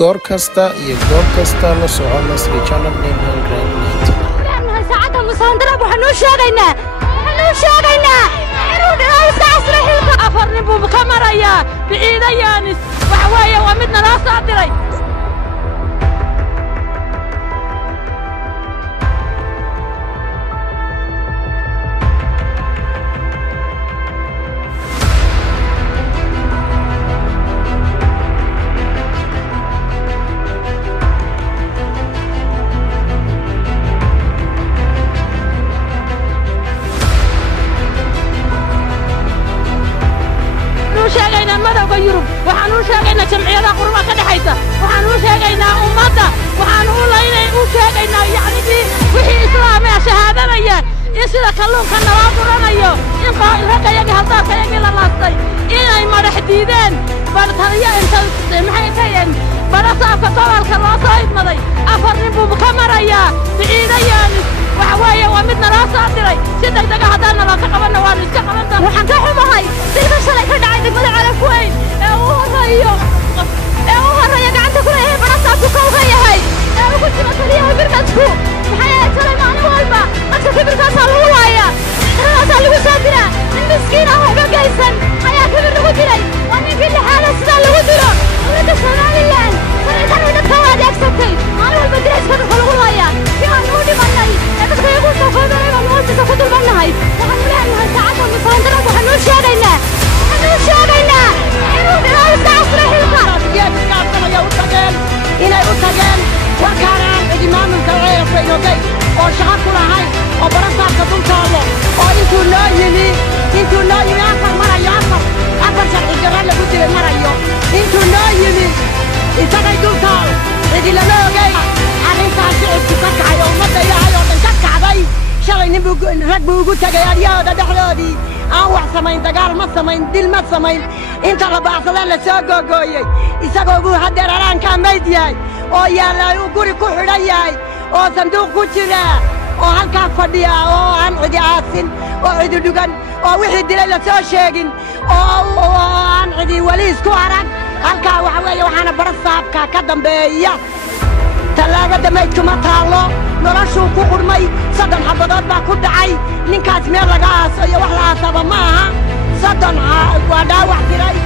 goor kasta iyo goob kasta la soco Nasri Channel 999 ساعتها مساندرة وحنو شاغينا inuu dhinaca saasra hilka afarni buu ka maraya biidayaanis waxa weeye waa mid nala soo diray مدوغا يوروب waxaanu sheegaynaa jamciyada qurba ka dhaxaysa waxaanu sheegaynaa ummadda waxaanu u sheegaynaa yacni wixii islaamay shahaadadaya in sida kalluunka nala buranayo in ragayagi haldaarkayagi la laastay inay madax diideen bartaniya inta maxay tahayeen barasaafka gobolka loo soo idmaday afar nin buu ka marayaa biidayaanis waxa weeye waa mid nala soo diray si degdeg ah haddaan nala ka qabanna waanu iska qaban doonaa waxaan ka xumahay sidii shalay ka dhacay degmada Calakuweyn ee uu horeeyo gacanta ku leeyahay barasaafku kowga yahay ee ugu jira kaliya birkasku maxay ahayd shalay maalin walba dadka kibirkaasaa lagu laaya dadkaasaa lagu soo diraa nin miskiin ah waxba geysan ayaa kibir lagu dilay waa ninkii lixaada sidaa lagu dilo dowladda Somaliland sariitan u dadka u adeegsatay maalin walba dirayska dadka lagu laaya si aan u dhimanay ee dadka iyagu soo koobanay baan hoostisa ku dulmannahay waxaanu leenahay saacadda musaandara waxaanu sheegaynaa inuu dhinaca saasra hilka inay u tageen warkaanaan cidi maamulka ceelafweynogay oo shaqo ku lahayn oo barasaafka dultaalo oo intuu noo yimi afar sharci darro lagu dilay marayo intuu noo yimi isagay dultaal cidi lama ogay arrintaasi cidku ka kacay oo ummadda ilaahay oo dhan ka kacday shalay rag buu ugu tegay aryahooda dhexdoodii aan wax samayn dagaal ma samayn dil ma samayn inta la baacsadaan la soo googooyey isagoo buu haddeer araankaa mayd yahay oo yaallay uu guri ku xidhan yahay oo sanduuq ku jira oo halkaa fadhiya oo aan cidi aasin oo cidi dhugan oo wixii dilay la soo sheegin oo aan cidi weli isku arag halkaa waxa weeye waxaana barasaabka ka dambeeya tallaagada maydkuma taallo noloshuu ku qurmay 3 xabadood baa ku dhacay ninkaas meel laga aaso iyo wax la aasaba ma aha 3 waa dhaawac tiray